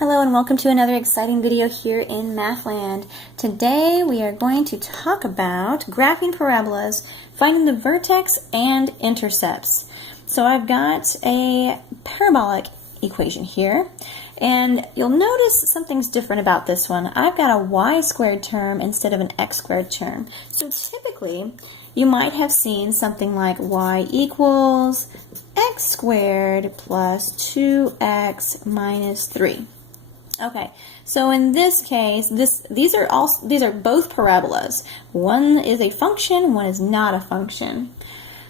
Hello and welcome to another exciting video here in Mathland. Today we are going to talk about graphing parabolas, finding the vertex and intercepts. So I've got a parabolic equation here, and you'll notice something's different about this one. I've got a y squared term instead of an x squared term. So typically you might have seen something like y equals x squared plus 2x minus 3. Okay, so in this case, these are both parabolas. One is a function, one is not a function.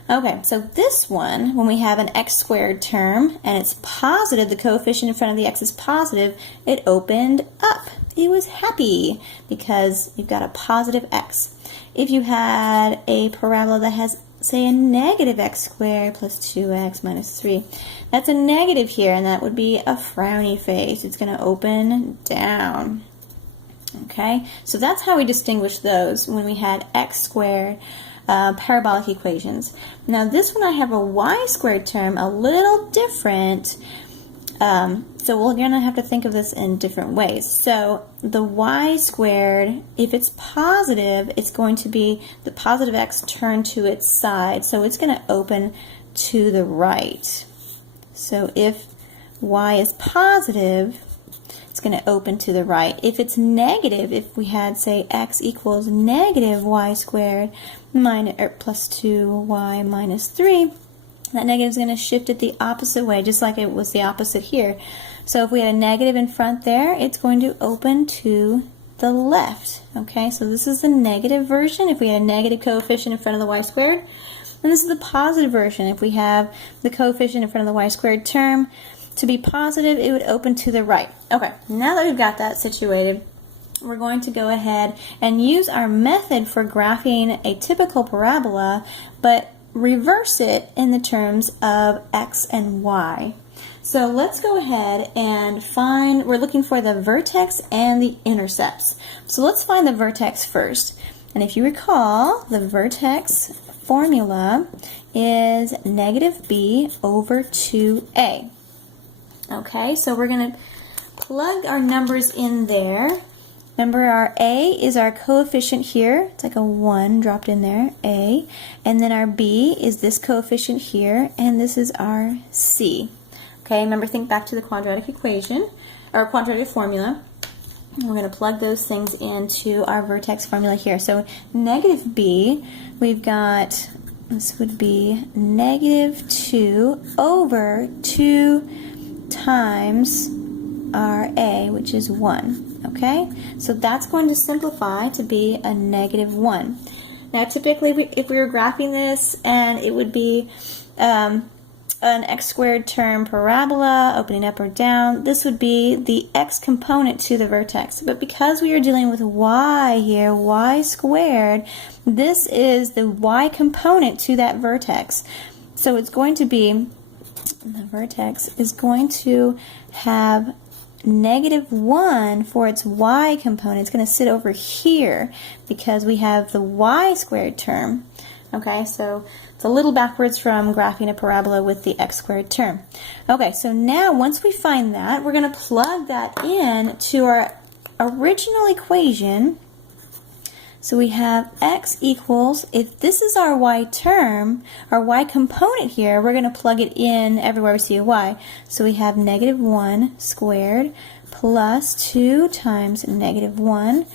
Okay, so this one, when we have an x squared term and it's positive, the coefficient in front of the x is positive, it opened up. It was happy because you've got a positive x. If you had a parabola that has, say, a negative x squared plus 2x minus 3, that's a negative here, and that would be a frowny face. It's going to open down. Okay, so that's how we distinguish those when we had x squared parabolic equations. Now this one I have a y squared term, a little different. So we're going to have to think of this in different ways. So the y squared, if it's positive, it's going to be the positive x turned to its side. So it's going to open to the right. So if y is positive, it's going to open to the right. If it's negative, if we had, say, x equals negative y squared plus 2y minus 3, that negative is going to shift it the opposite way, just like it was the opposite here. So if we had a negative in front there, it's going to open to the left. Okay, so this is the negative version if we had a negative coefficient in front of the y squared. And this is the positive version. If we have the coefficient in front of the y squared term to be positive, it would open to the right. Okay, now that we've got that situated, we're going to go ahead and use our method for graphing a typical parabola, but reverse it in the terms of x and y. So let's go ahead and we're looking for the vertex and the intercepts. So let's find the vertex first. And if you recall, the vertex formula is negative b over 2a. Okay, so we're going to plug our numbers in there. Remember, our a is our coefficient here. It's like a 1 dropped in there, a. And then our b is this coefficient here, and this is our c. Okay, remember, think back to the quadratic equation, or quadratic formula. We're going to plug those things into our vertex formula here. So negative b, we've got, this would be negative 2 over 2 times our a, which is 1. Okay, so that's going to simplify to be a negative 1. Now typically if we were graphing this and it would be an x squared term parabola opening up or down, this would be the x component to the vertex. But because we are dealing with y here, y squared, this is the y component to that vertex. So it's going to be, the vertex is going to have negative 1 for its y component. It's going to sit over here because we have the y squared term. Okay, so it's a little backwards from graphing a parabola with the x squared term. Okay, so now once we find that, we're going to plug that in to our original equation. So we have x equals, if this is our y term, our y component here, we're going to plug it in everywhere we see a y. So we have negative 1 squared plus 2 times negative 1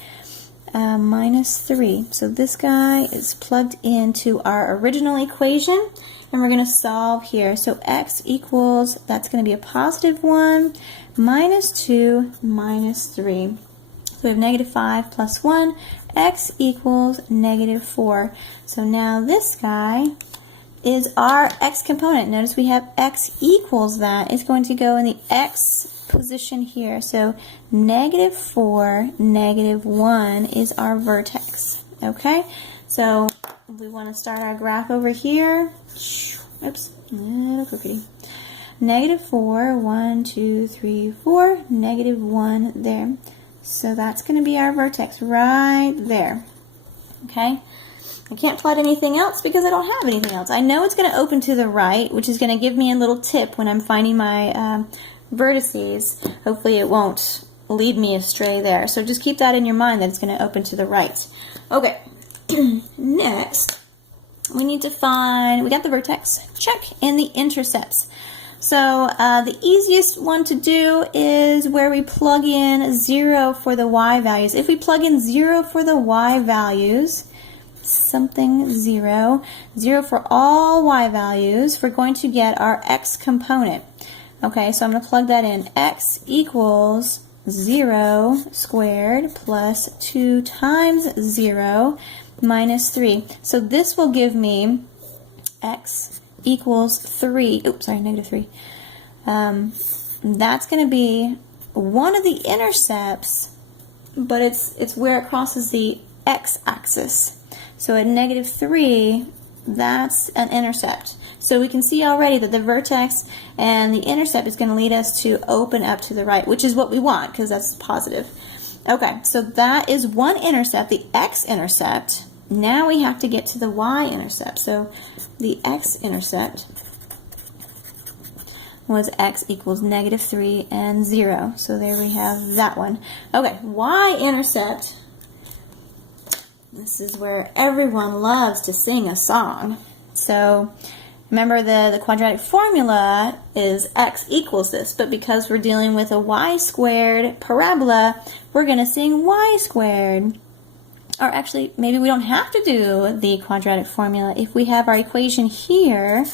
minus 3. So this guy is plugged into our original equation, and we're going to solve here. So x equals, that's going to be a positive 1 minus 2 minus 3. So we have negative 5 plus 1, x equals negative 4. So now this guy is our x component. Notice we have x equals that. It's going to go in the x position here. So negative 4, negative 1 is our vertex. Okay, so we want to start our graph over here. Oops, little crookedy. Negative 4, 1, 2, 3, 4, negative 1 there. So that's going to be our vertex right there. Okay, I can't plot anything else because I don't have anything else. I know it's going to open to the right, which is going to give me a little tip when I'm finding my vertices, hopefully it won't lead me astray there. So just keep that in your mind that it's going to open to the right. Okay, next we need to find, we got the vertex, check, and the intercepts. So the easiest one to do is where we plug in 0 for the y values. If we plug in 0 for the y values, something 0, 0 for all y values, we're going to get our x component. Okay, so I'm going to plug that in. X equals 0 squared plus 2 times 0 minus 3. So this will give me x equals 3. Oops, sorry, negative 3. That's going to be one of the intercepts, but it's where it crosses the x-axis. So at negative 3, that's an intercept. So we can see already that the vertex and the intercept is going to lead us to open up to the right, which is what we want because that's positive. Okay, so that is one intercept, the x-intercept. Now we have to get to the y-intercept. So the x-intercept was x equals negative 3 and 0. So there we have that one. Okay, y-intercept. This is where everyone loves to sing a song. So remember the quadratic formula is x equals this, but because we're dealing with a y squared parabola, we're going to sing y squared. Or actually, maybe we don't have to do the quadratic formula. If we have our equation here,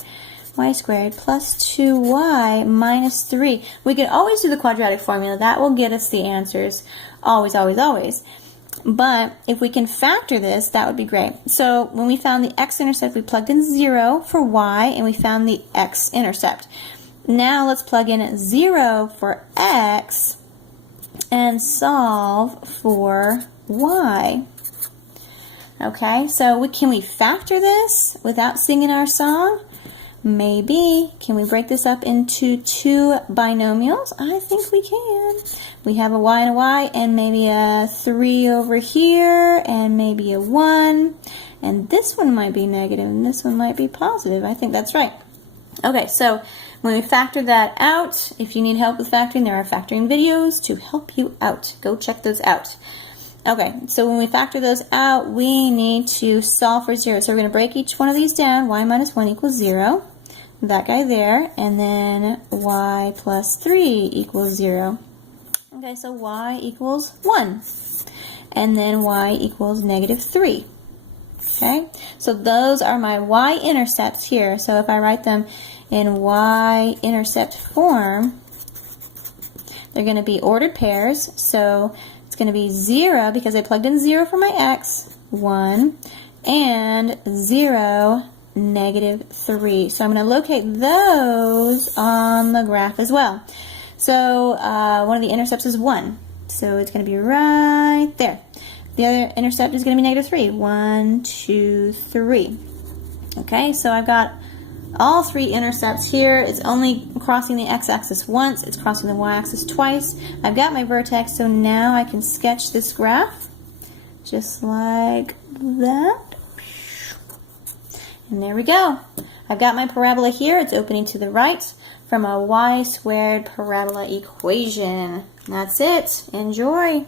y squared plus 2y minus 3, we could always do the quadratic formula. That will get us the answers. Always, always, always. But if we can factor this, that would be great. So when we found the x-intercept, we plugged in 0 for y, and we found the x-intercept. Now let's plug in 0 for x and solve for y. Okay, so can we factor this without singing our song? Maybe. Can we break this up into two binomials? I think we can. We have a y and a y, and maybe a 3 over here, and maybe a 1. And this one might be negative, and this one might be positive. I think that's right. Okay, so when we factor that out, if you need help with factoring, there are factoring videos to help you out. Go check those out. Okay, so when we factor those out, we need to solve for 0. So we're going to break each one of these down. Y minus 1 equals 0. That guy there. And then y plus 3 equals 0. Okay, so y equals 1. And then y equals negative 3. Okay, so those are my y-intercepts here. So if I write them in y-intercept form, they're going to be ordered pairs. So it's going to be 0 because I plugged in 0 for my x, 1, and 0, negative 3. So I'm going to locate those on the graph as well. So one of the intercepts is 1. So it's going to be right there. The other intercept is going to be negative 3. 1, 2, 3. Okay, so I've got all three intercepts here. It's only crossing the x-axis once. It's crossing the y-axis twice. I've got my vertex, so now I can sketch this graph just like that. And there we go. I've got my parabola here. It's opening to the right from a y squared parabola equation. That's it. Enjoy.